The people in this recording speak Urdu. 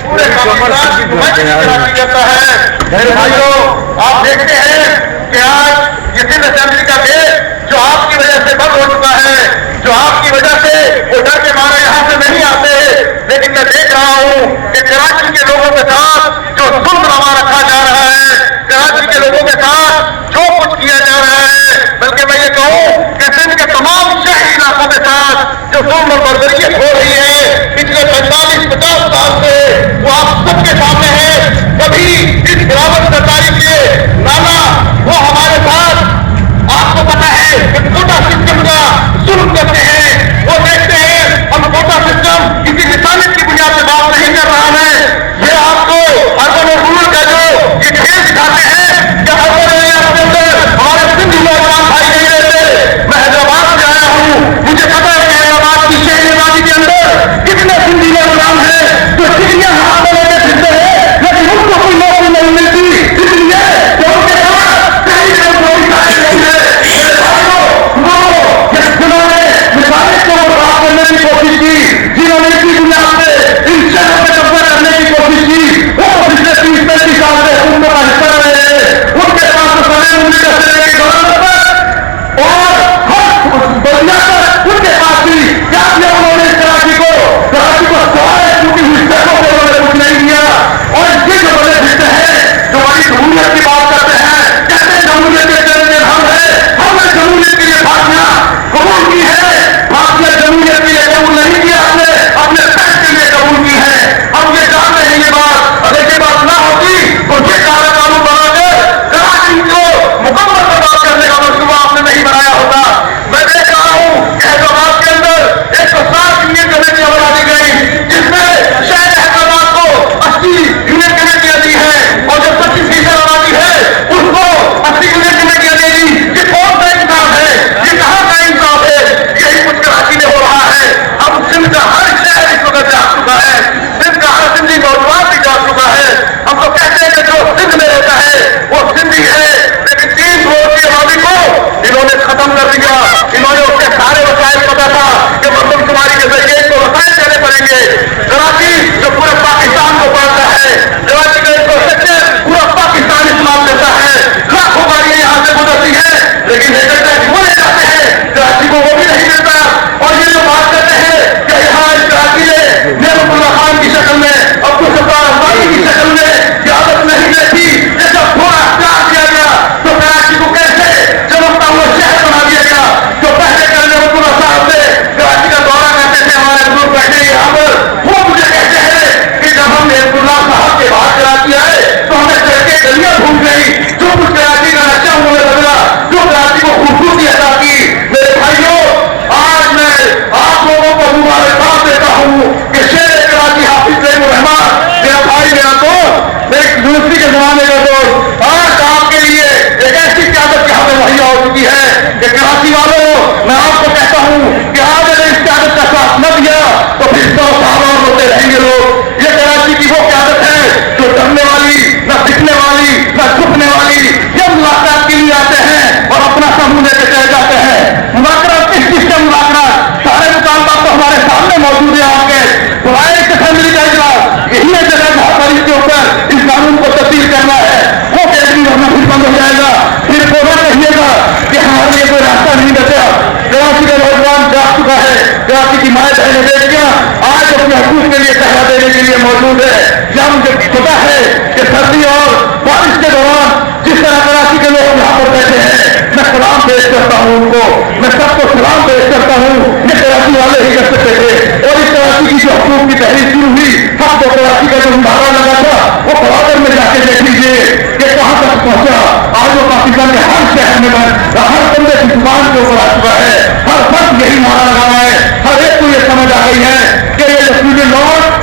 پورے کراچی کرتا ہے. میرے بھائیوں آپ دیکھتے ہیں کہ آج یہ سندھ اسمبلی کا گیٹ جو آپ کی وجہ سے بند ہو چکا ہے, جو آپ کی وجہ سے وہ ڈر کے مارے یہاں سے نہیں آتے, لیکن میں دیکھ رہا ہوں کہ کراچی کے لوگوں کے ساتھ جو ظلم روا رکھا جا رہا ہے, کراچی کے لوگوں کے ساتھ جو کچھ کیا جا رہا ہے, بلکہ میں یہ کہوں کہ سندھ کے تمام شہری علاقوں کے ساتھ جو ظلم اور بربریت ہو رہی ہے پچھلے 45-50 سال سے, وہ آپ سب کے سامنے ہے. کبھی اس گراوٹ سرکاری کے نانا وہ ہمارے ساتھ آپ کو پتا ہے کہ کوٹا سسٹم کا ظلم کرتے ہیں, وہ دیکھتے ہیں ہم کوٹا سسٹم کسی انسانیت کی بنیاد پہ بات نہیں کر رہا ہے. یہ آپ کو اربن اور رورل کا جو یہ کھیل دکھاتے ہیں کہ اربن ایریا کے اندر ہمارے سندھی نوجوان بھائی نہیں رہتے. میں حیدرآباد سے آیا ہوں, مجھے پتا ہے کہ حیدرآباد کی شہری آبادی کے اندر کتنے سندھی نوجوان ہیں جو ڈگریاں ہاتھ میں لے کے پھرتے ہیں, لیکن ان کو کوئی نوکری نہیں ملتی, اس لیے کہ ان کے پاس کہیں نہ کوئی کام نہیں ہے. کی کوشش کی, جنہوں نے اسی بنیاد پہ ان شہروں پہ قبضہ کرنے کی کوشش کی, وہ پچھلے 30-35 سال سے حکومت کا حصہ رہے ہیں. ان کے پاس سارے ملک کے دوران اور ہر دنیا پر ان کے پاس بھی کیا کیا انہوں نے کراچی کو سوائے ٹوٹی ہوئی سڑکوں کو انہوں نے کچھ نہیں دیا. اور یہ جو بڑے حصے ہیں جو ہماری جمہوریت کی بات کرتے ہیں, کہتے ہیں جمہوریت کے چلنے ہم ہیں, ہم نے جمہوریت کے لیے بھاگنا قبول کی ہے. جمہوریت کے لیے قبول نہیں کیا, آپ نے اپنے پیٹ کے لیے قبول کی ہے. ہم یہ جانتے ہیں یہ بات, اگر یہ بات نہ ہوتی تو یہ سارا قانون بنا کر کراچی کو مکمل برباد کرنے کا منصوبہ آپ نے نہیں بنایا ہوتا. میں دیکھ رہا ہوں کہ حیدرآباد کے اندر 160 یونین کمیٹیاں بنا دی گئی, جس میں شہر حیدرآباد کو 80 یونین کمیٹیاں دی ہیں, اور جو 25% آبادی ہے اس کو 80 یونین کمیٹیاں دے دی. یہ کون سا انصاف ہے, یہ کہاں کا انصاف ہے؟ یہی کچھ کراچی میں ہو رہا ہے. اب سندھ کا ہر شہر اس وقت جا چکا ہے, سندھ کا ہر سندھی نوجوان بھی جا چکا ہے. ہم تو کہتے ہیں کہ جو سندھ میں رہتا ہے وہ سندھی ہے, لیکن 3 کروڑ کی آبادی کو انہوں نے ختم کر دیا. انہوں نے اس کے سارے وسائل پتا تھا کہ مردم شماری کے ذریعے اس کو وسائل دینے پڑیں گے. کراچی جو پورے پاکستان کو پڑھتا ہے, کراچی کا اس کو سیکٹر پورا پاکستان استعمال کرتا ہے, لاکھوں گاڑیاں یہاں سے گزرتی ہیں, لیکن ہیڈر ٹیکس وہ لے جاتے ہیں, کراچی کو وہ بھی نہیں ملتا. اور یہ جو بات کرتے ہیں کہ یہاں اس کراچی نے نعمت اللہ خان کی شکل میں, عبدالستار افغانی کی شکل میں قیادت نہیں دیکھی, یہ جب تھوڑا اختیار کیا گیا تو کراچی کو کیسے چمکتا ہوا شہر بنا دیا گیا. جو پہلے کل نعمت اللہ صاحب سے کراچی کا دورہ کرتے تھے, ہمارے بزرگ بیٹھے یہاں پر, وہ مجھے کہتے ہیں کہ جب ہم نعمت اللہ صاحب کے بعد کراچی آئے تو ہمیں سڑکیں گلیاں گھوم گئی, جو کچھ کراچی کا نقشہ انہوں نے بدلا, جو کراچی کو خوبصورتی عطا کی. میرے بھائیوں آج میں آپ لوگوں کو مبارکباد دیتا ہوں کہ شیر کراچی حافظ الرحمان میرا بھائی, میرا دوست, ایک یونیورسٹی کے زمانے کا دوست, آج آپ کے لیے ایک ایسی قیادت یہاں پہ مہیا ہو چکی ہے کہ کراچی والوں میں آپ کو کہتا ہوں کہ آج اگر اس قیادت کا ساتھ نہ دیا تو پھر 100 سال اور ہوتے رہیں گے لوگ. یہ کراچی کی وہ قیادت ہے جو ڈرنے والی, نہ سیکھنے والی, نہ چھپنے والی, یہ ملاقات کے لیے آتے ہیں اور اپنا سمجھ لے کے چلے جاتے ہیں. مذاکرات کس چیز کا مذاکرات, سارے مطالبات تو ہمارے سامنے موجود ہیں. آپ کے بلائے اسمبلی کا اجلاس یہی ہے جگہ جہاں پر اس کے اوپر اس قانون کو تبدیل کرنا ہے. وہ کیسے ہونا پھر بند ہو جائے گا, پھر وہ نہ کہیے گا کہ ہمارے لیے کوئی راستہ نہیں بچا. کراچی کا نوجوان جا چکا ہے, کراچی کی مائیں بہنیں بیٹیاں آج اپنے حقوق کے لیے پہرا دینے کے لیے موجود ہے. جب مجھے پتا ہے کہ سردی اور بارش کے دوران جس طرح کراچی کے لوگ یہاں پر بیٹھے ہیں, میں سلام پیش کرتا ہوں ان کو, میں سب کو سلام پیش کرتا ہوں. یہ کراچی والے ہی کر سکتے تھے, اور اس کراچی کی جو حقوق کی تحریک شروع ہوئی, سب کو کراچی کا جو نعرہ لگا تھا وہ بہادر میں جا کے دیکھ لیجیے کہ کہاں تک پہنچا. آج وہ پاکستان کے ہر شہر میں ہر بندے کی زبان کے اوپر آ چکا ہے, ہر فرد یہی نعرہ لگا ہے, ہر ایک کو یہ سمجھ آ گئی ہے کہ یہ جو اسٹوڈنٹ لوگ